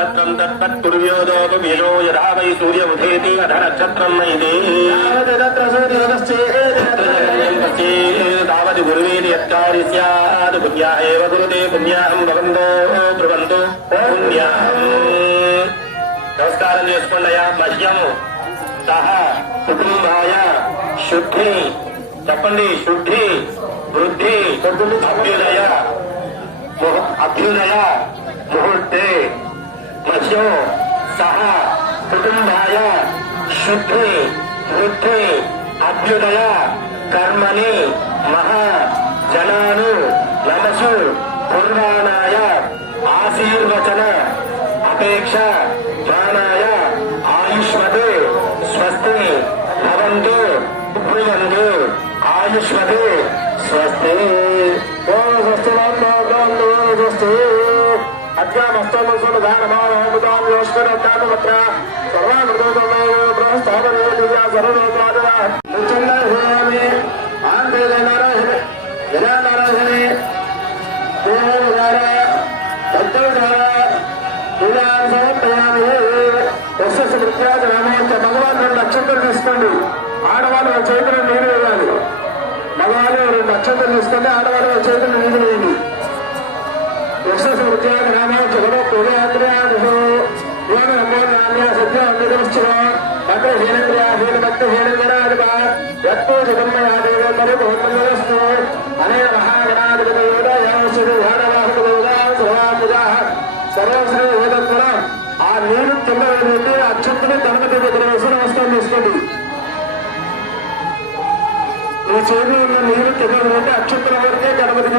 నక్షత్రం తత్పత్కుర్వ్యోదోపమేనో యథా వై సూర్యముఖేతి అధ నక్షత్రం నైతే తావది గురువేది యత్కారి స్యాద్ పుణ్యా ఏవ గురుతే పుణ్యాహం భవంతో బ్రువంతు పుణ్యాహం నమస్కారం చేసుకోండియా మహ్యము సహ కుటుంబాయ శుద్ధి చెప్పండి శుద్ధి వృద్ధి అభ్యుదయ అభ్యుదయ ముహూర్తే கும்பாய சுற்றி ருத்தி அபியுதய கர்மணி மகா ஜனானு நமசு குர்வானாய ஆசீர்வச்சன அபேட்ச பிராணாய ஆயுஷ்மது ஸ்வஸ்தி பவந்து புரியந்து ஆயுஷ்மது ஸ்வஸ்தி ஓ ஸ்வஸ்தி ஓ ஸ்வஸ்தி యోష్కరత్ర సర్వామృతమేవ బ్రహ్మస్థాపనేయ సర్వలోకాదన ముచ్చందర్భయామి ఆంధ్రేయ నారాయణ వినా నారాయణే దేవోదార తద్దోదార ఇలా సమర్పయామి యశస్సు మృత్యాజ నామోచ్చ భగవాన్ రెండు నక్షత్రం తీసుకోండి ఆడవాళ్ళు చేతులు నీరు వేయాలి. మగవాళ్ళు రెండు నక్షత్రం తీసుకుంటే ఆడవాళ్ళు చేతులు నీరు వేయండి. యశస్సు మృత్యాజ ఆ గణపతి దగ్గర ఉన్న నీరు కింద వరకే గణపతికి